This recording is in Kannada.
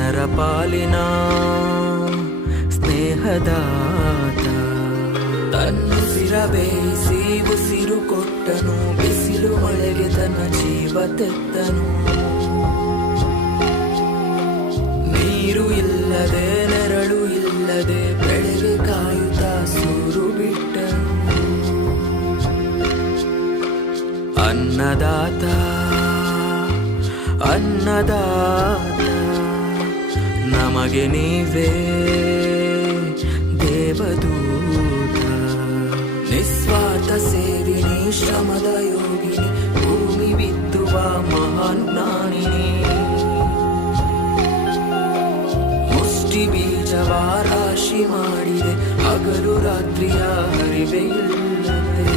ಜನರ ಪಾಲಿನ ಸ್ನೇಹದಾತ. ತನ್ನುಸಿರ ಬೇಯಿಸಿ ಉಸಿರು ಕೊಟ್ಟನು, ಬಿಸಿಲು ಮಳೆಗೆ ತನ್ನ ಜೀವ ತೆತ್ತನು. ನೀರು ಇಲ್ಲದೆ ನೆರಳು ಇಲ್ಲದೆ ಬೆಳೆಗೆ ಕಾಯುತ್ತಾ ಸೂರು ಬಿಟ್ಟನು. ಅನ್ನದಾತ ಅನ್ನದಾತ ನಮಗೆ ನೀವೇ ದೇವದೂತ. ನಿಸ್ವಾರ್ಥ ಸೇವಿನಿ ಶ್ರಮದ ಯೋಗಿನಿ, ಭೂಮಿ ಬಿತ್ತುವ ಮಹಾನ್ ಜ್ಞಾನಿನಿ. ಮುಷ್ಟಿ ಬೀಜವ ರಾಶಿ ಮಾಡಿದೆ, ಹಗಲು ರಾತ್ರಿಯ ಹರಿವೆ ಇಲ್ಲದೆ.